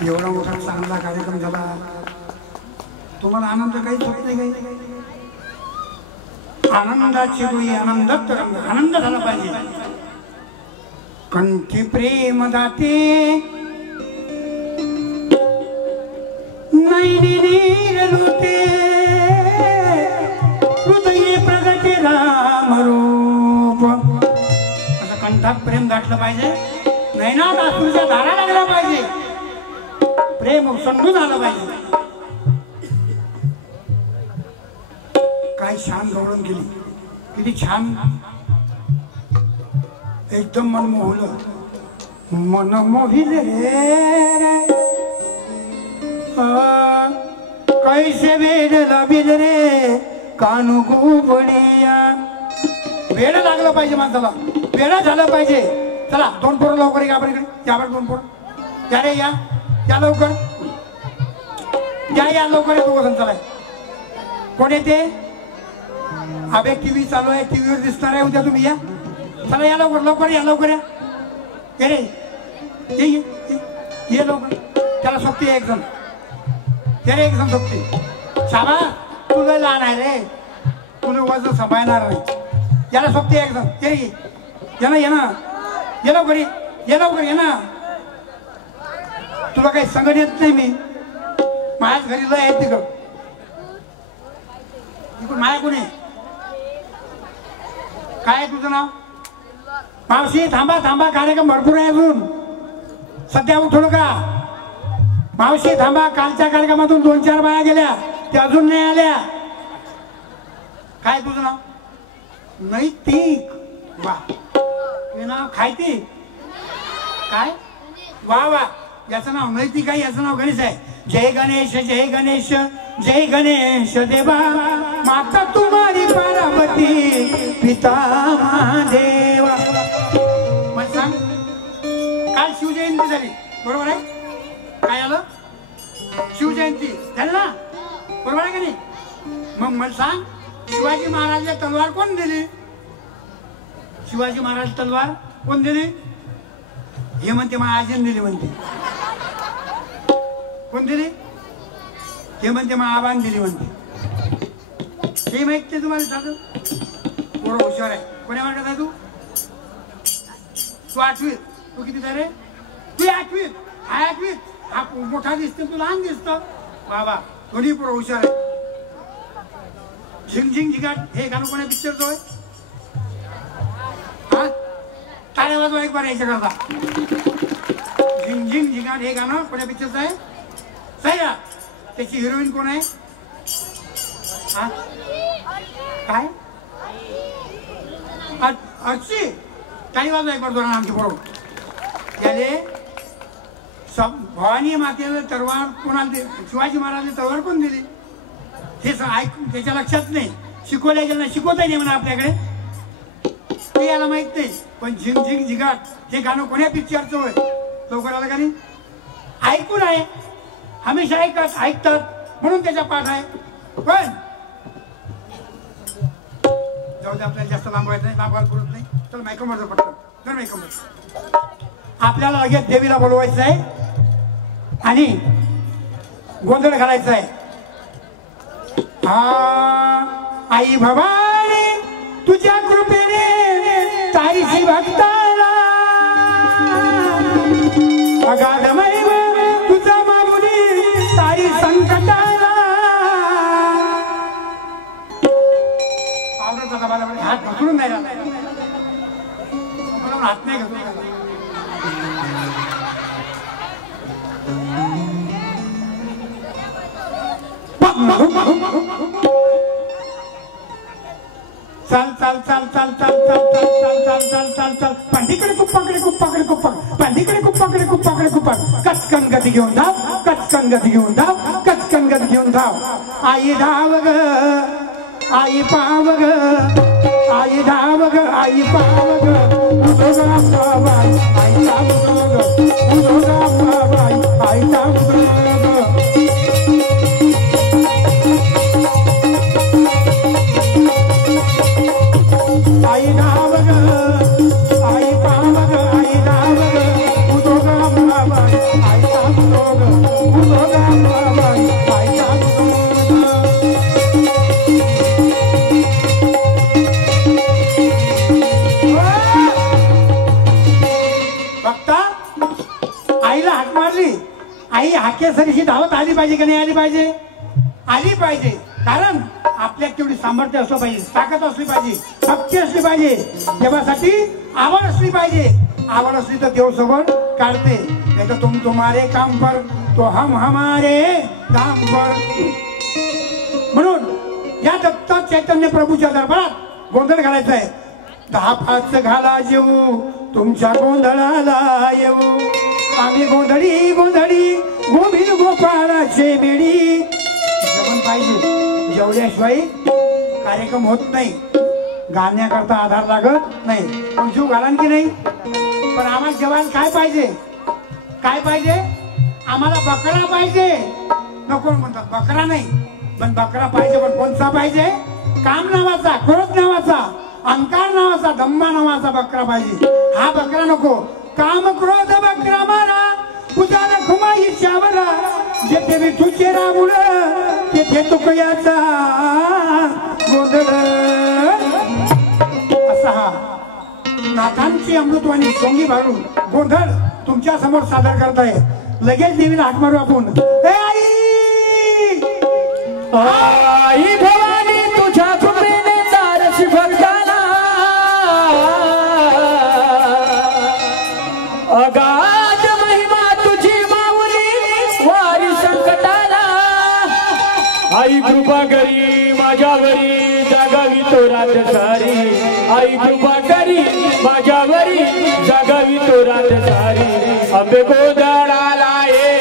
एवढा मोठा चांगला कार्यक्रम झाला, तुम्हाला आनंद काहीच होत नाही काही? आनंदाची रुई आनंदात तरंग, आनंद झाला पाहिजे. कंठी प्रेम दाते नैनी नीर लुटे, हृदये प्रगटे राम रूप. असं कंठात प्रेम दाटलं पाहिजे, नैनात अश्रूच्या धारा लागल्या पाहिजे, प्रेम समजून आलं पाहिजे. काय छान गवळण केली, किती छान, एकदम मन मोहलं, मन मोहिले रे कैसे वेड लाभिल रे कानू गुबडिया. वेड लागलं पाहिजे माणसाला, वेडा झालं पाहिजे. चला दोन पोरं लवकर या आपण इकडे, या बरं दोन पोरं, या रे या, या लवकर, या लवकर येतो वजन. चला कोण येते? अबे टीव्ही चालू आहे, टीव्हीवर दिसणार आहे उद्या, तुम्ही या. चला या लवकर, लवकर या, लवकर या. ये रे ये लवकर, त्याला सोबती एक जण, ये रे एक जण सोबती. शाबा तुला लहान आहे रे, तुला वजन सांभाळणार नाही, याला सोबती एक जण. ये रे ये ना, ये ना, ये लवकर, ये लवकर, ये ना. तुला काही संगत येत नाही, मी माझ्याच घरी लय आहे तिकडं, इकडून माया कोणी. काय तुझं नाव? मावशी थांबा थांबा, कार्यक्रम भरपूर आहे अजून, सध्या उठू नका. मावशी थांबा, कालच्या कार्यक्रमातून 2-4 बाया गेल्या, त्या अजून नाही आल्या. काय तुझं नाव? नैतिक. वा, हे नाव खायती काय? वा वा, याचं नाव नैतिक आहे, याचं नाव गणेश आहे. जय गणेश जय गणेश जय गणेश देवा, माता तुम्हारी पार्वती पिता महादेवा. मला सांग, काल शिवजयंती झाली बरोबर आहे? काय आलं? शिवजयंती झाली ना, बरोबर आहे का नाही? मग मला सांग, शिवाजी महाराजला तलवार कोण दिली? शिवाजी महाराज तलवार कोण दिली? हे म्हणते महाराजांनी दिली म्हणते. कोण दिली? हे म्हणते महाबान दिली म्हणते. हे माहित नाही तुम्हाला? साधं पोरं हुशार आहे. कोण्या वर्गात आहे तू? तू 8वीत. तू किती झाले? तू 8वीत. 8वीत. हा मोठा दिसतो, तू लहान दिसतो. बाबा दोन्ही पोरं हुशार आहे. झिंग झिंग झिगाट हे गाणं कोण्या पिक्चरचं आहे? हा, टाळ्या वाजवा एक बार याच्या करता. झिंग झिंग झिगाट हे गाणं कोण्या पिक्चरचं आहे? सह्या. त्याची हिरोईन कोण आहे? हा काय? अर्ची. टाळी वाजवा एक बार दोन आमची बरोबर. याले भवानी मातेला तलवार कोणाला दिली? शिवाजी महाराजने तलवार कोण दिली? हे ऐकून त्याच्या लक्षात नाही, शिकवल्या गेलं नाही, शिकवता नाही म्हणा आपल्याकडे, ते याला माहित नाही. पण झिंग झिंग झिगाट हे गाणं कोण्या पिक्चरचं होय? लवकर आलं का नाही? ऐकून आहे, हमेशा ऐकतात म्हणून त्याचा पाठ आहे. पण जाऊ दे, आपल्याला जास्त लांबवायचं नाही, लांबवायला पुरत नाही. चल मायकमर पटकन तर मायकमर. आपल्याला लगेच देवीला बोलवायचं आहे आणि गोंधळ घालायचा आहे. आई भवानी तुझ्या कृपेने ताईशी भक्ताला, अगाध महिमा तुझा मामुनी ताई संकटाला. हात घसरून नाही राहिला, हात नाही घसरून. चाल चाल चाल चाल चाल चाल चाल चाल चाल चाल चाल. पांडीकडे कुप्पाकडे कुप्पाकडे कुप्पा, पांडीकडे कुप्पाकडे कुप्पाकडे कुप्पा. कचकन गती घेऊन धाव, कचकन गती घेऊन धाव, कचकन गती घेऊन धाव. आई धाव ग, आई पाव ग, आई धाव ग, आई पाव ग. बाई आई धाव ग, बाई आई धाव ग. आई धाव ग, आई पाव ग, आई धाव ग. बाई आई धाव ग. बघता आईला हाक मारली, आई हाकेसरीशी धावत आली पाहिजे की नाही आली पाहिजे? आली पाहिजे. कारण आपल्यात तेवढी सामर्थ्य असलं पाहिजे, ताकद असली पाहिजे, शक्ती असली पाहिजे, देवासाठी आवड असली पाहिजे. आवड असली तर देव सोबत काढते. नाही तर तुम तुम्हारे काम पर तो हम हमारे काम पर. म्हणून या दत्त चैतन्य प्रभूच्या दरबारात गोंधळ घालायचा आहे. 10-5 घाला जेऊ तुमच्या गोंधळाला येऊ. आम्ही गोंधळी गोंधळी गोविंद गोपाळाचे बेडी. जमन पाहिजे, जेवल्याशिवाय कार्यक्रम होत नाही. गाण्याकरता आधार लागत नाही. पण जीव घाला की नाही. पण आम्हाला जेवायला काय पाहिजे? काय पाहिजे? आम्हाला बकरा पाहिजे. नको म्हणतात बकरा नाही, पण बकरा पाहिजे. पण कोणता पाहिजे? काम नावाचा, क्रोध नावाचा, अहंकार नावाचा, दंभा नावाचा बकरा पाहिजे. हा बकरा नको. काम क्रोध बकरा मारा पुजारा खुमाई चावरा. जेथे विठूचे रामुळ तेथे तुकयाचा गोंधळ. असा हा नाथांची अमृतवाणी सोंगी भारून गोंधळ तुमच्या समोर सादर करताय. लगेच देवीला हाक मारू आपण. ए आई, आई भवानी तुझ्या कृपेने दारशी भक्ताला अगाध महिमा तुझी माऊली वारी संकटाला. आई कृपा करी माझ्यावरी जागावी तो रात सारी. आई कृपा करी माझ्यावरी जागावी तो रात सारी. अंबे गोंधळाला ये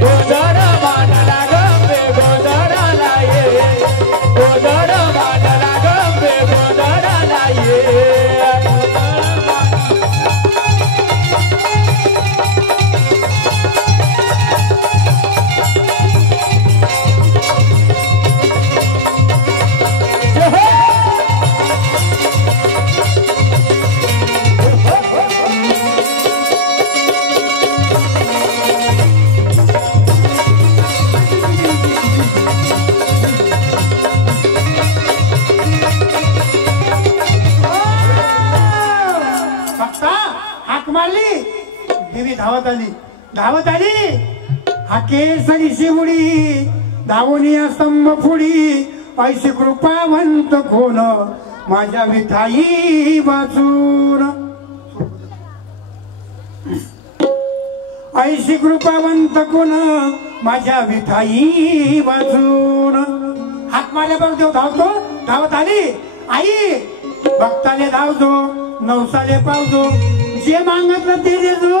गोंधळ मांडला गंबे गोंधळाला ये. गोंधळ मांडला गंबे गोंधळाला ये. देवी धावत आली, धावत आली. हाकेसरी शिवडी धावूनिया स्तंभ फुडी. ऐशी कृपावंत कोण माझ्या विठाई वाचून. ऐशी कृपावंत कोण माझ्या विठाई वाचून. हाक मारल्याबरोबर देव धावतो. धावत आली आई. भक्ताले धावतो, नवसाले पावतो. जे मागितलं ते देजो,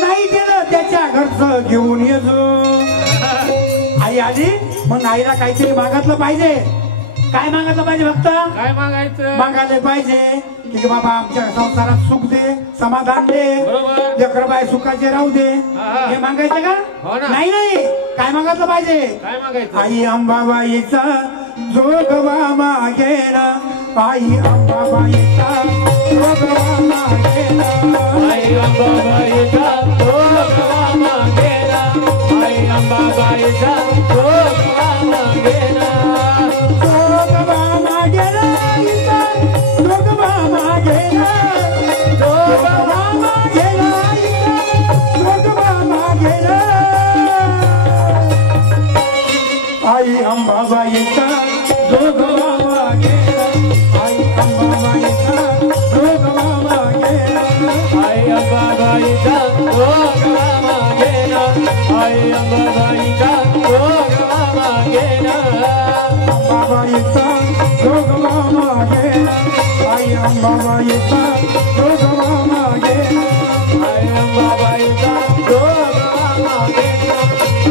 नाही दिलं त्याच्या घरचं घेऊन येजो. आई आली. मग आईला काहीतरी मागितलं पाहिजे. काय मागितलं पाहिजे भक्ता? काय मागायचं? मागायला पाहिजे की बाबा आमच्या संसारात सुख दे, समाधान दे, लेकरबाई सुखाचे राहू दे. हे मागायचं का? नाही नाही. काय मागितलं पाहिजे? काय मागायचं? आई अंबाबाईचा जोगवा मागेना. आई अंबाबाईचा जोगवा मागेना. आई अंबाबाईचा जोगवा मागेना. आई अंबाबाईचा जोगवा मागेना. जोगवा मागेना. जोगवा मागेना. जोगवा मागेना. जोगवा मागेना. आई अंबाबाईचा जोगवा मागेना. आई अंबाबाईचा जोगवा मागेना. आई अंबाबाईचा जोगवा मागेना. आई अंबाबाईचा जोगवा मागेना. अंबाबाईचा जोगवा मागेना. आई अंबाबाईचा जोगवा मागेना. आई अंबाबाईचा जोगवा मागेना.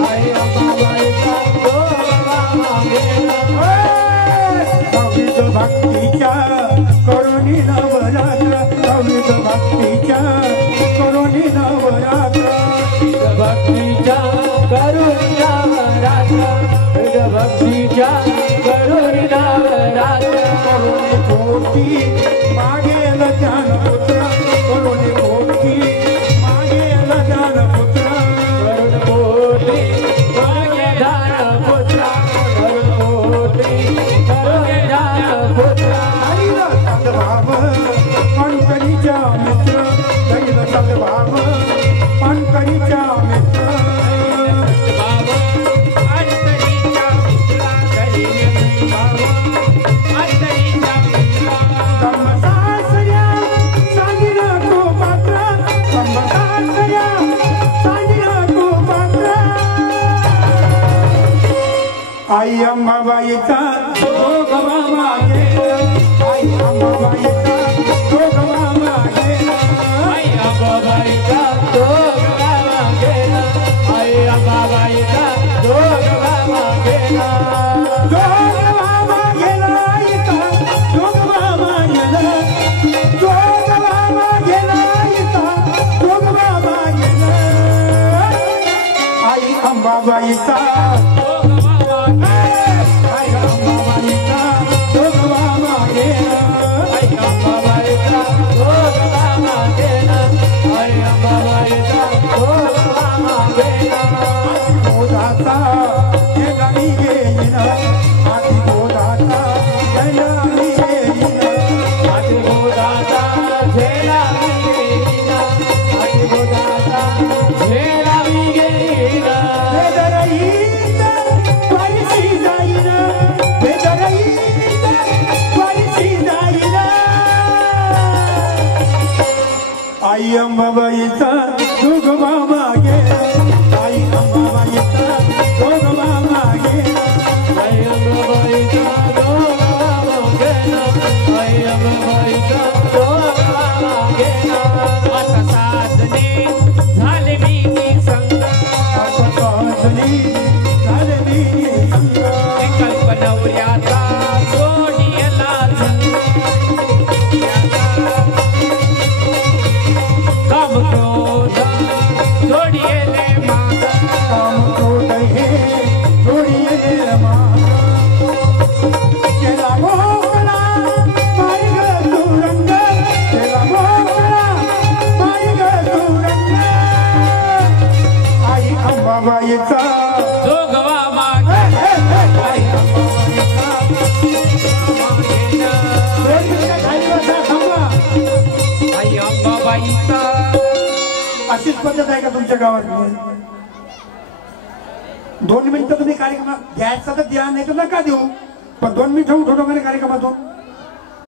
आई अंबाबाईचा जोगवा मागेना. कवित भक्तीच्या करुणी नवरात्र. कवित भक्तीच्या करुणी नवरात्र. भक्तीच्या करुणा रात्र. भक्तीच्या करुणा रात्र. करुणी पोटी मागेल ज्ञानपुत्र. करुणी पोटी मागेल ज्ञानपुत्र. करुण पोटी मागे दान पुत्र. करुण पोटी मागे दान पुत्र. हरिला सद्भाव आई अंबाबाईचा जोगवा मागे आई अंबाबाईचा जोगवा मागे आई अंबाबाईचा जोगवा मागेला आई अंबाबाईचा जोगवा मागेला जोगवा मागेला इथं जोगवा मागेला जोगवा मागेला इथं जोगवा मागेला आई अंबाबाईचा आई अंबाबाईचा जोगवा मागे आई अंबाबाईचा जोगवा मागे आई अंबाबाईचा जोगवा मागेला आई अंबाबाईचा जोगवा मागेला आता साधने झाले मी संग आता साधने झाले मी संग कल्पनवऱ्याचा सोडियला काम क्रोध जोडियले मागा काम क्रोध हे जोडियले मागा केला मोकळा मार्ग सुरंग केला मोकळा मार्ग सुरंग आई अंबाबाईचा जोगवा मागे आई अंबाबाईचा खाली बसा थांबा आई अंबाबाईचा अशीच पद्धत आहे का तुमच्या गावात 2 मिनिटं तुम्ही कार्यक्रमात द्यायचा तर द्या नाही तर नका देऊ पण 2 मिनिटं उठवतो का कार्यक्रमातून